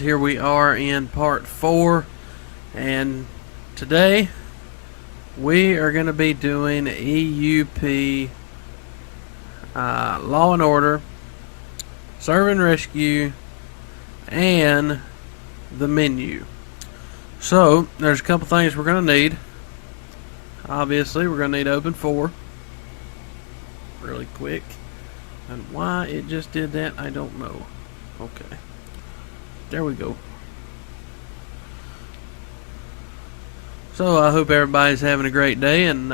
Here we are in part 4, and today we are going to be doing EUP, Law and Order, Serve and Rescue, and the menu. So there's a couple things we're going to need. Obviously we're going to need Open4 really quick, and why it just did that I don't know. Okay, there we go. So I hope everybody's having a great day, and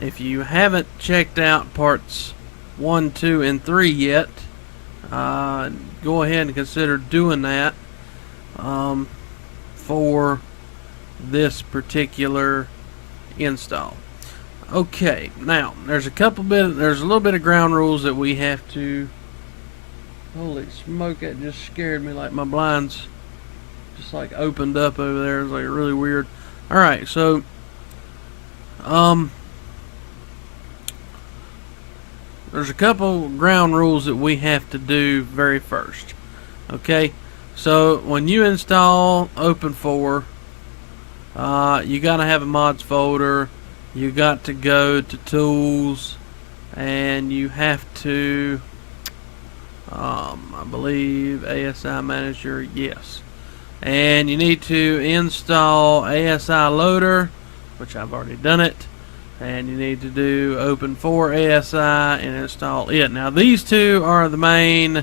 if you haven't checked out parts 1, 2, and 3 yet, go ahead and consider doing that for this particular install. Okay, now there's a little bit of ground rules that we have to. Holy smoke, that just scared me, like my blinds just like opened up over there. It's like really weird. Alright, so there's a couple ground rules that we have to do very first. Okay, so when you install Open4, you gotta have a mods folder. You got to go to tools, and you have to I believe ASI manager, yes, and you need to install ASI loader, which I've already done it, and you need to do Open4 ASI and install it. Now these two are the main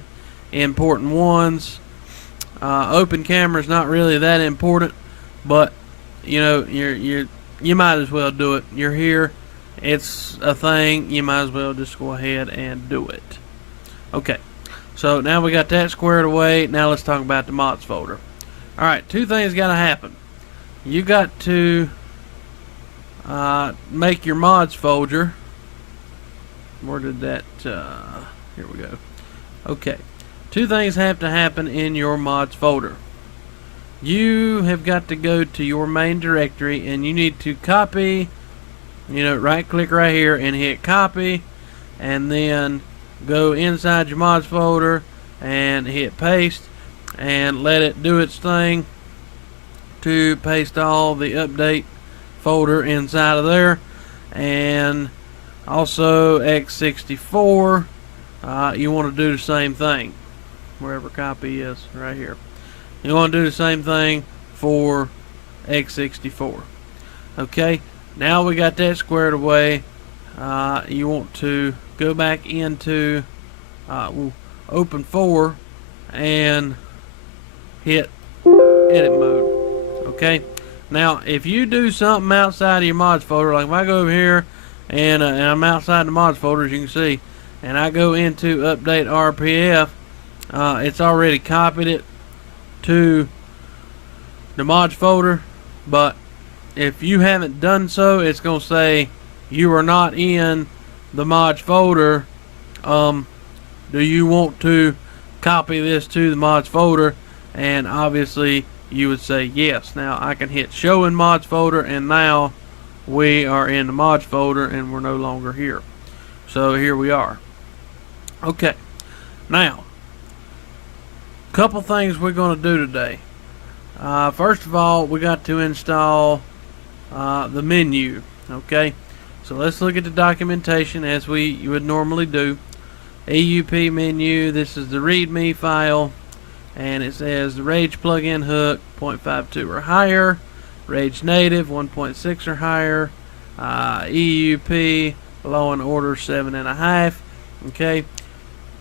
important ones. Open camera is not really that important, but you know, you might as well do it. You're here, it's a thing, you might as well just go ahead and do it. Okay, so now we got that squared away. Now let's talk about the mods folder. Alright, two things got to happen. You got to make your mods folder. Where did that, here we go. Okay, two things have to happen in your mods folder. You have got to go to your main directory, and you need to copy, right click right here and hit copy, and then go inside your mods folder and hit paste, and let it do its thing to paste all the update folder inside of there. And also x64, you want to do the same thing wherever copy is, right here. You want to do the same thing for x64. Okay, now we got that squared away. You want to go back into Open4 and hit edit mode. Okay, now if you do something outside of your mods folder, like if I go over here and I'm outside the mods folder, as you can see, and I go into update RPF, it's already copied it to the mods folder, but if you haven't done so, it's going to say you are not in the mods folder. Do you want to copy this to the mods folder? And obviously you would say yes. Now I can hit show in mods folder, and now we are in the mods folder and we're no longer here. So here we are. Okay, now couple things we're going to do today. First of all, we got to install the menu. Okay, so let's look at the documentation as we would normally do. EUP menu, this is the readme file, and it says the Rage plugin hook 0.52 or higher, Rage native 1.6 or higher, EUP Law and Order 7.5. Okay,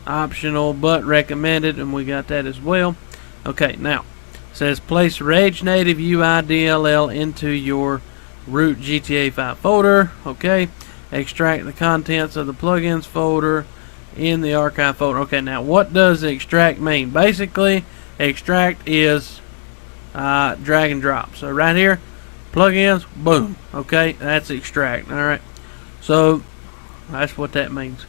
optional but recommended, and we got that as well. Okay, now it says place Rage native UI DLL into your root GTA 5 folder. Okay, extract the contents of the plugins folder in the archive folder. Okay, now what does extract mean? Basically, extract is drag and drop. So right here, plugins, boom. Okay, that's extract. Alright, so that's what that means.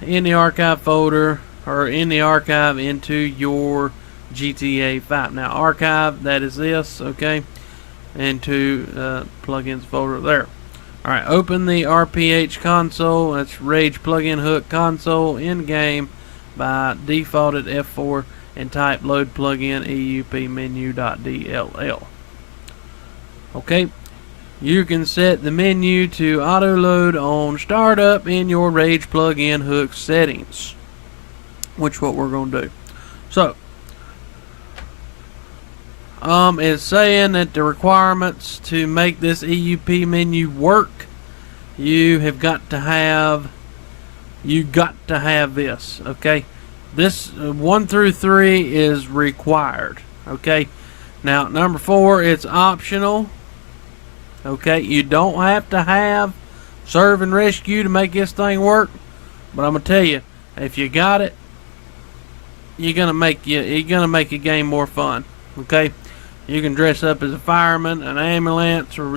In the archive folder, or in the archive into your GTA 5. Now archive, that is this, okay, into plugins folder there. Alright, open the RPH console. That's Rage plugin hook console in game by default at F4, and type load plugin EUP menu.dll. Okay, you can set the menu to auto load on startup in your Rage plugin hook settings, which is what we're going to do. So it's saying that the requirements to make this EUP menu work, you got to have this. Okay, this 1 through 3 is required. Okay, now number 4, it's optional. Okay, you don't have to have serve and rescue to make this thing work, but I'm gonna tell you, if you got it, you're gonna make a game more fun. Okay, you can dress up as a fireman, an ambulance, or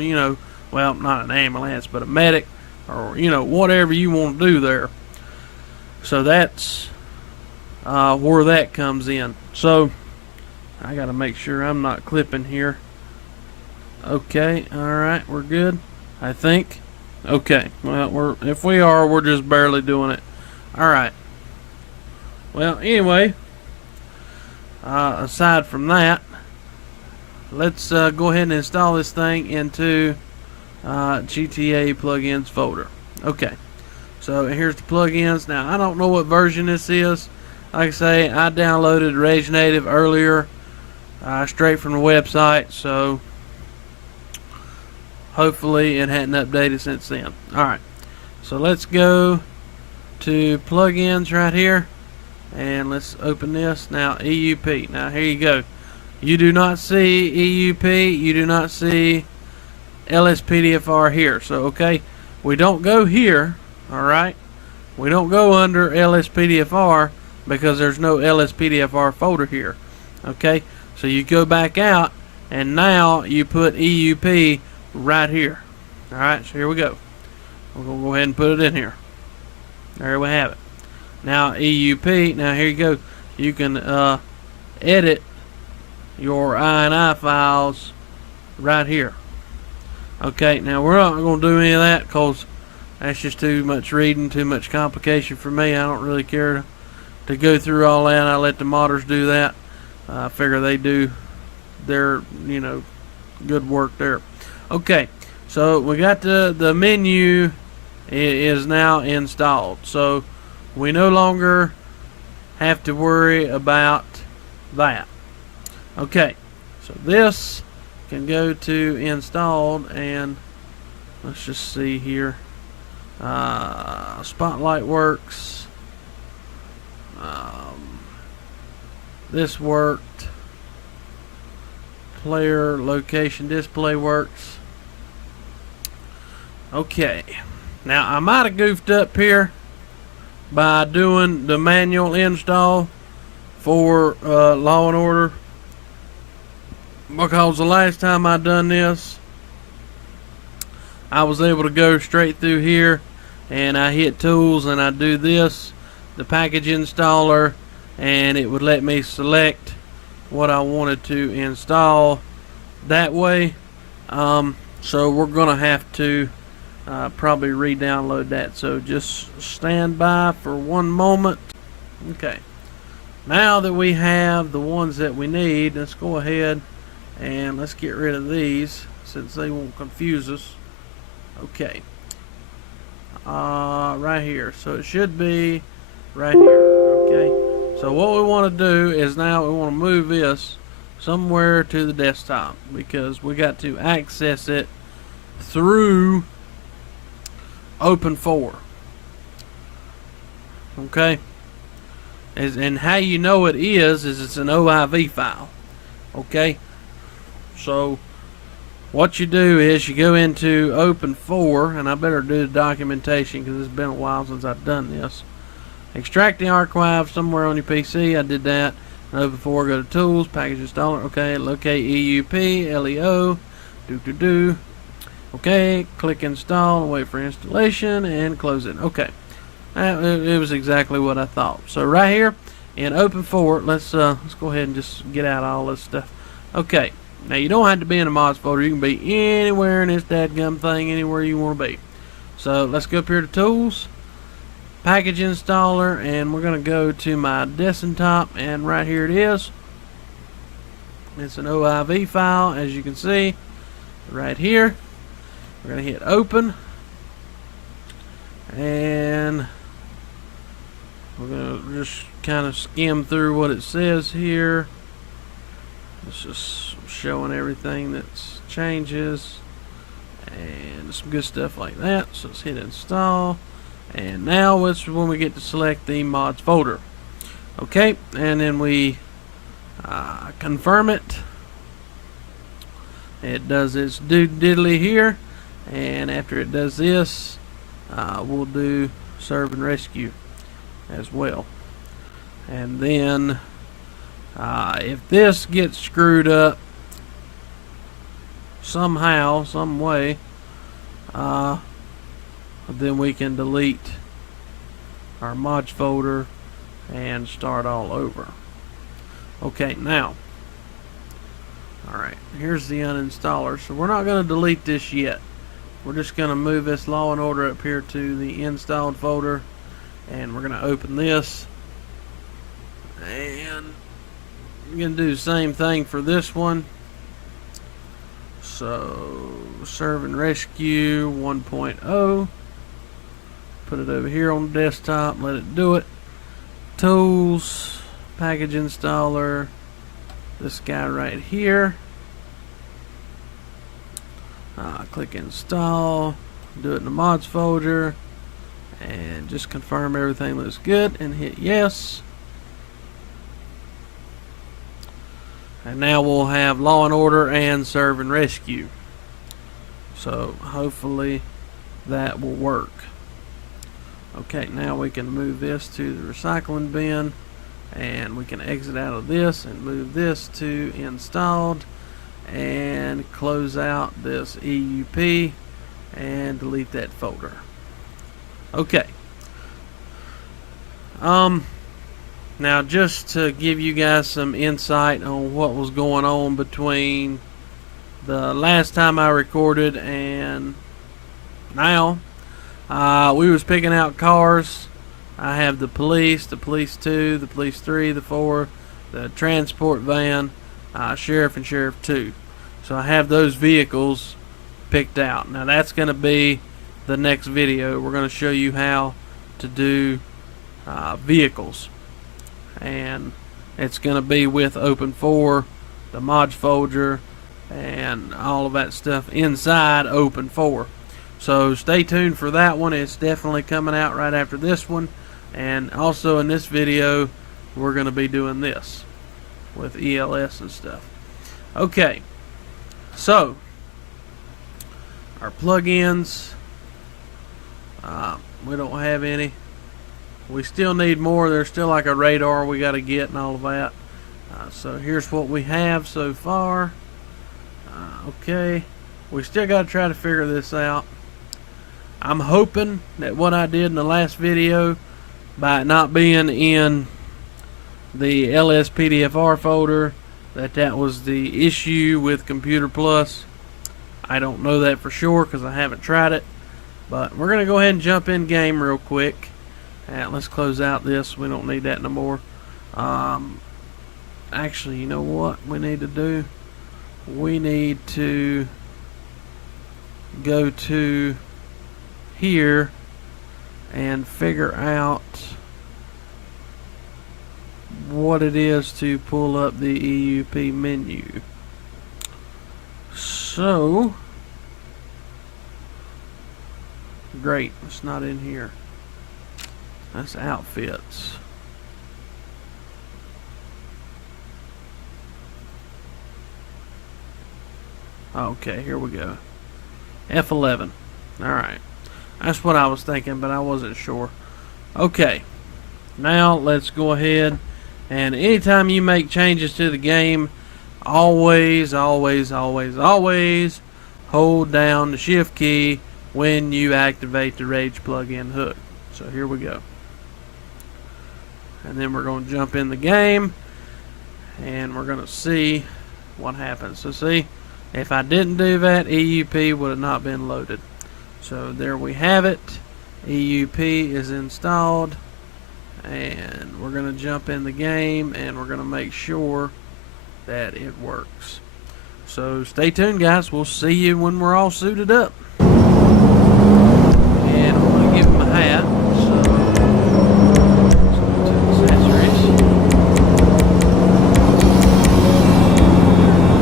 well, not an ambulance, but a medic, or whatever you want to do there. So that's where that comes in. So I gotta make sure I'm not clipping here. Okay, alright, we're good, I think. Okay, well, if we are, we're just barely doing it. Alright. Well, anyway, aside from that, let's go ahead and install this thing into GTA plugins folder. Okay, so here's the plugins. Now, I don't know what version this is. Like I say, I downloaded Rage Native earlier, straight from the website, so hopefully it hadn't updated since then. Alright, so let's go to plugins right here, and let's open this. Now, EUP. Now, here you go. You do not see EUP, you do not see Lspdfr here. So, okay, we don't go here, alright? We don't go under Lspdfr because there's no Lspdfr folder here. Okay, so you go back out, and now you put EUP right here. Alright, so here we go. We're going to go ahead and put it in here. There we have it. Now EUP, now here you go. You can edit your INI files right here. Okay, now we're not going to do any of that because that's just too much reading, too much complication for me. I don't really care to go through all that. I let the modders do that. I figure they do their, good work there. Okay, so we got the menu is now installed, so we no longer have to worry about that. Okay, so this can go to installed, and let's just see here. Spotlight works. This worked. Player location display works. Okay, now I might have goofed up here by doing the manual install for Law and Order, because the last time I done this, I was able to go straight through here, and I hit tools and I do this, the package installer, and it would let me select what I wanted to install that way. So we're gonna have to probably re-download that, so just stand by for one moment. Okay, now that we have the ones that we need, let's go ahead and let's get rid of these since they won't confuse us. Okay, right here, so it should be right here. Okay, so what we want to do is now we want to move this somewhere to the desktop, because we got to access it through Open4. Okay, and how you know it is it's an OIV file. Okay, so what you do is you go into Open4, and I better do the documentation because it's been a while since I've done this. Extract the archive somewhere on your PC. I did that. Open4, go to Tools, Package Installer. Okay, locate EUP, LEO, Okay, click Install and wait for installation and close it. Okay, it was exactly what I thought. So right here in Open4, let's go ahead and just get out all this stuff. Okay, now you don't have to be in a mods folder. You can be anywhere in this dadgum thing, anywhere you want to be. So let's go up here to Tools, package installer, and we're going to go to my desktop, and right here it is. It's an OIV file, as you can see right here. We're going to hit open, and we're going to just kind of skim through what it says here. It's just showing everything that's changes and some good stuff like that. So let's hit install, and now it's when we get to select the mods folder. Okay, and then we confirm it. It does its diddly here, and after it does this, we'll do serve and rescue as well. And then if this gets screwed up somehow, some way, then we can delete our mods folder and start all over. Okay, now, alright, here's the uninstaller. So we're not going to delete this yet. We're just going to move this Law and Order up here to the installed folder, and we're going to open this, and we're going to do the same thing for this one. So serve and rescue 1.0, put it over here on the desktop, let it do it. Tools, package installer, this guy right here. Click install, do it in the mods folder, and just confirm everything looks good and hit yes. And now we'll have Law and Order and serve and rescue. So hopefully that will work. Okay, now we can move this to the recycling bin, and we can exit out of this and move this to installed, and close out this EUP and delete that folder. Okay. Now, just to give you guys some insight on what was going on between the last time I recorded and now, we was picking out cars. I have the police 2, the police 3, the 4, the transport van, sheriff, and sheriff 2. So I have those vehicles picked out. Now that's going to be the next video. We're going to show you how to do vehicles, and it's going to be with Open4, the mods folder, and all of that stuff inside Open4. So stay tuned for that one. It's definitely coming out right after this one. And also in this video, we're going to be doing this with ELS and stuff. Okay, so our plugins, we don't have any. We still need more. There's still like a radar we got to get and all of that. So here's what we have so far. Okay, we still got to try to figure this out. I'm hoping that what I did in the last video, by it not being in the Lspdfr folder, that was the issue with Computer Plus. I don't know that for sure because I haven't tried it, but we're going to go ahead and jump in game real quick. Let's close out this. We don't need that no more. Actually, you know what we need to do? We need to go to here and figure out what it is to pull up the EUP menu. So great, it's not in here. That's outfits. Okay, here we go. F11. Alright. That's what I was thinking, but I wasn't sure. Okay. Now let's go ahead, and anytime you make changes to the game, always hold down the shift key when you activate the Rage plugin hook. So here we go. And then we're going to jump in the game, and we're going to see what happens. So see, if I didn't do that, EUP would have not been loaded. So there we have it. EUP is installed, and we're going to jump in the game and we're going to make sure that it works. So stay tuned, guys. We'll see you when we're all suited up. And I'm going to give him a hat. So let's go to accessories.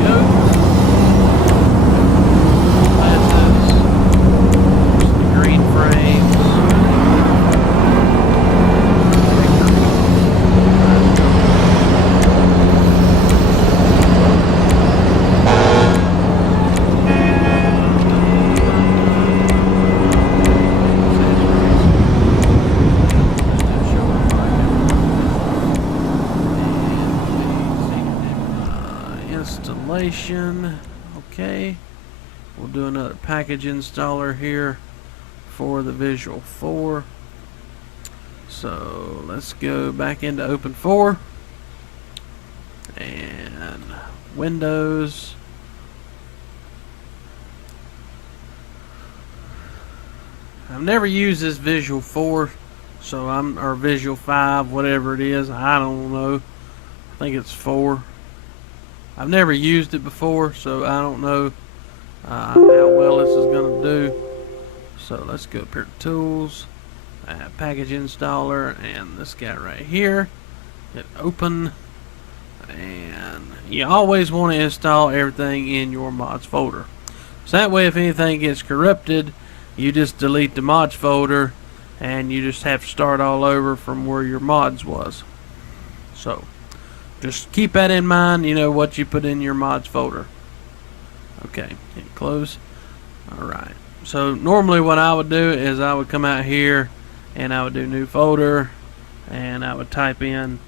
Go. Glasses. The green frames. Installation. Okay, we'll do another package installer here for the Visual 4. So let's go back into Open 4 and Windows. I've never used this Visual 4, so or Visual 5, whatever it is. I don't know. I think it's 4. I've never used it before, so I don't know how well this is going to do. So let's go up here to Tools, Package Installer, and this guy right here. Hit Open, and you always want to install everything in your mods folder. So that way, if anything gets corrupted, you just delete the mods folder, and you just have to start all over from where your mods was. So just keep that in mind, you know, what you put in your mods folder. Okay, hit close. Alright, so normally what I would do is I would come out here and I would do new folder, and I would type in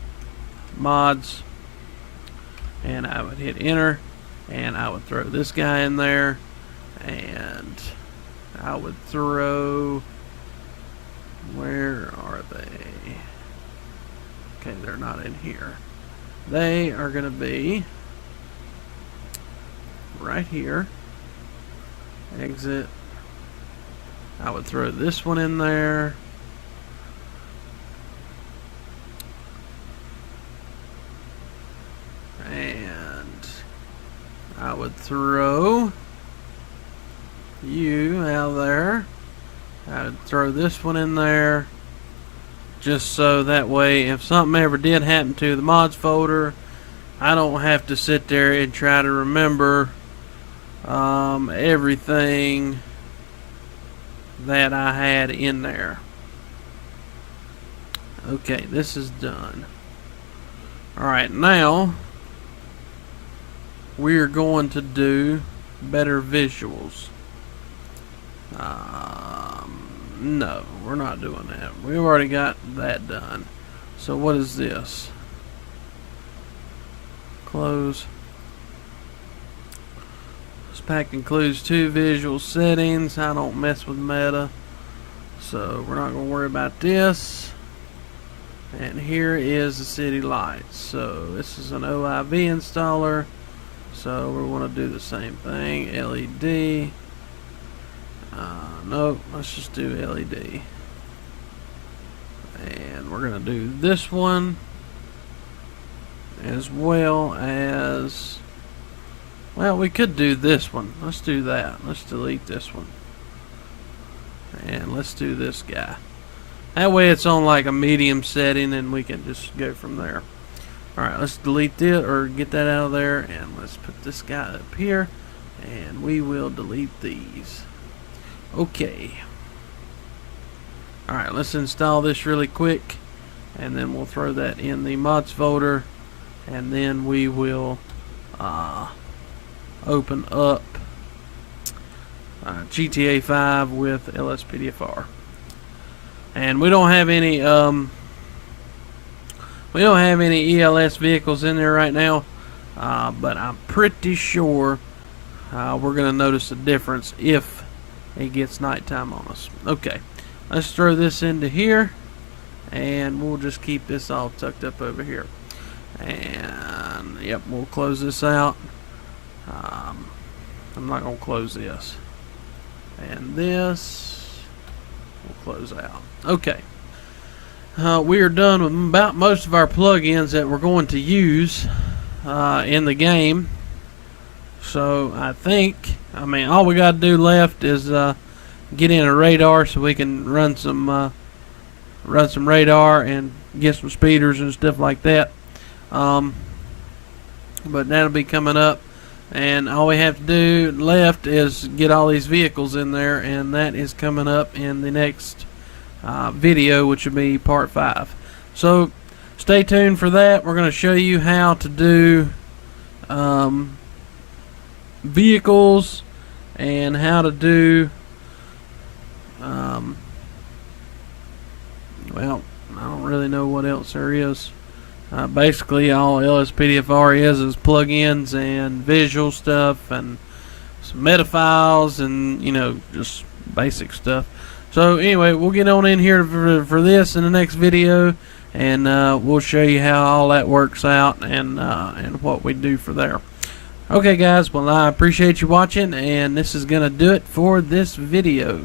mods, and I would hit enter, and I would throw this guy in there, and I would throw, where are they? Okay, they're not in here. They are going to be right here. Exit. I would throw this one in there. And I would throw you out there. I would throw this one in there. Just so that way, if something ever did happen to the mods folder, I don't have to sit there and try to remember everything that I had in there. Okay, this is done. Alright, now we're going to do better visuals. No, we're not doing that. We've already got that done. So what is this? Close. This pack includes 2 visual settings. I don't mess with meta, so we're not going to worry about this. And here is the city lights. So this is an OIV installer, so we want to do the same thing. LED. Nope, let's just do LED. And we're going to do this one, as well as, well, we could do this one. Let's do that. Let's delete this one. And let's do this guy. That way it's on like a medium setting and we can just go from there. Alright, let's delete it, or get that out of there, and let's put this guy up here, and we will delete these. Okay. Alright, let's install this really quick, and then we'll throw that in the mods folder, and then we will open up GTA 5 with Lspdfr. And we don't have any ELS vehicles in there right now, but I'm pretty sure we're going to notice a difference if it gets nighttime on us. Okay, let's throw this into here, and we'll just keep this all tucked up over here. And yep, we'll close this out. I'm not going to close this. And this We'll close out. Okay. We are done with about most of our plugins that we're going to use in the game. So I mean, all we got to do left is get in a radar so we can run some radar and get some speeders and stuff like that. But that'll be coming up, and all we have to do left is get all these vehicles in there, and that is coming up in the next video, which will be part 5. So stay tuned for that. We're going to show you how to do vehicles and how to do well, I don't really know what else there is. Basically all Lspdfr is plugins and visual stuff and some meta files and, you know, just basic stuff. So anyway, we'll get on in here for this in the next video, and we'll show you how all that works out and what we do for there. Okay guys, well I appreciate you watching, and this is gonna do it for this video.